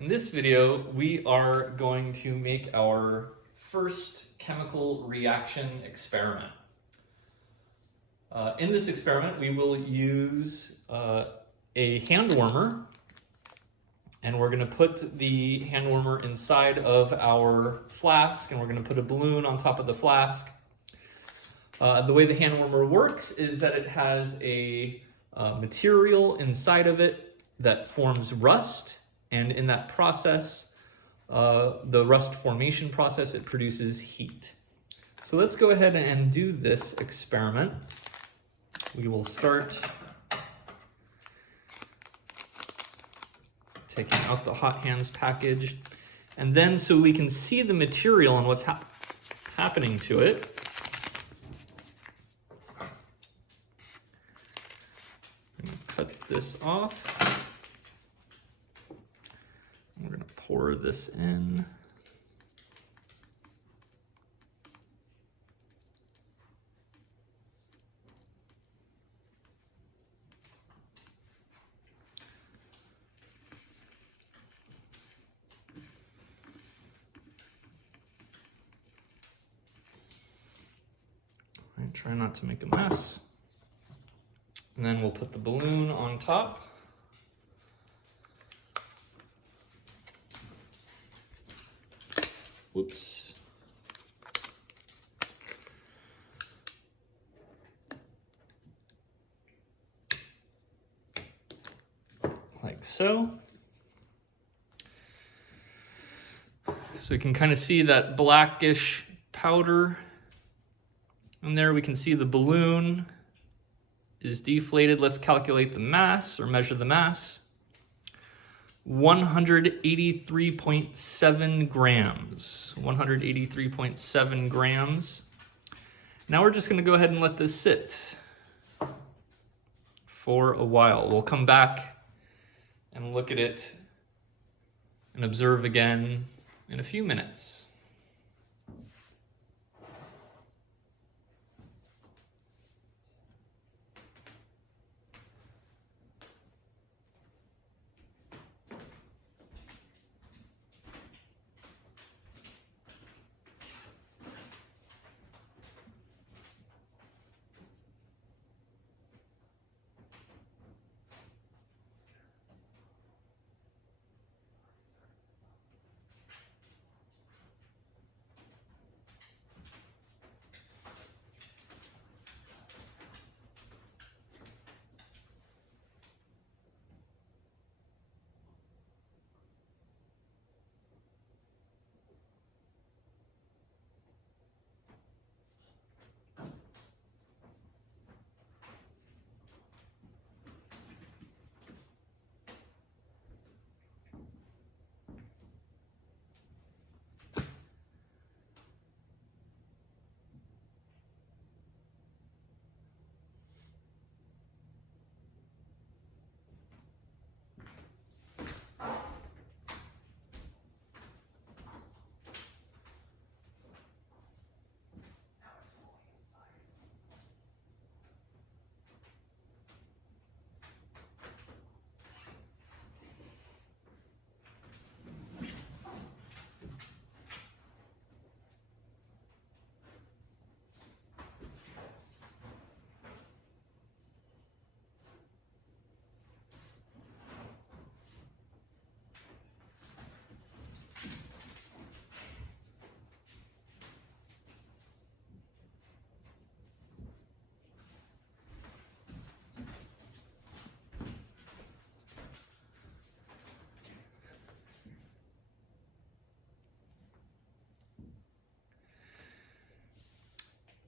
In this video, we are going to make our first chemical reaction experiment. In this experiment, we will use a hand warmer, and we're going to put the hand warmer inside of our flask, and we're going to put a balloon on top of the flask. The way the hand warmer works is that it has a material inside of it that forms rust. And in that process, the rust formation process, it produces heat. So let's go ahead and do this experiment. We will start taking out the hot hands package. And then so we can see the material and what's happening to it, cut this off. We're going to pour this in. And try not to make a mess. And then we'll put the balloon on top. Whoops. Like so. So you can kind of see that blackish powder. And there we can see the balloon is deflated. Let's calculate the mass or measure the mass. 183.7 grams. 183.7 grams. Now we're just going to go ahead and let this sit for a while. We'll come back and look at it and observe again in a few minutes.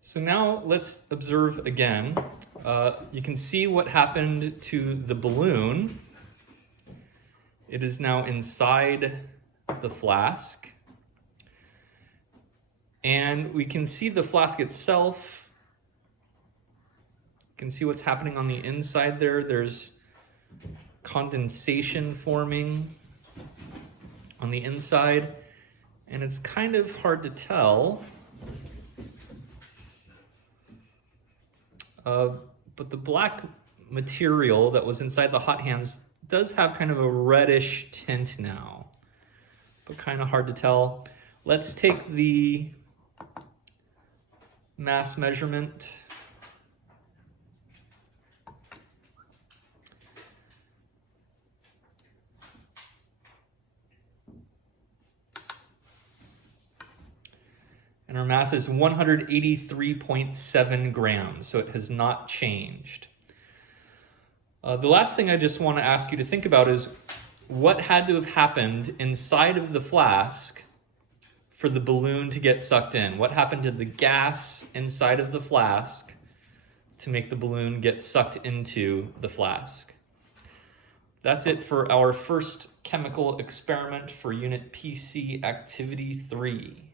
So now let's observe again. You can see what happened to the balloon. It is now inside the flask. And we can see the flask itself. You can see what's happening on the inside there. There's condensation forming on the inside. And it's kind of hard to tell. But the black material that was inside the hot hands does have kind of a reddish tint now. but kind of hard to tell. Let's take the mass measurement. And our mass is 183.7 grams, so it has not changed. The last thing I just want to ask you to think about is what had to have happened inside of the flask for the balloon to get sucked in? What happened to the gas inside of the flask to make the balloon get sucked into the flask? That's it for our first chemical experiment for Unit PC Activity 3.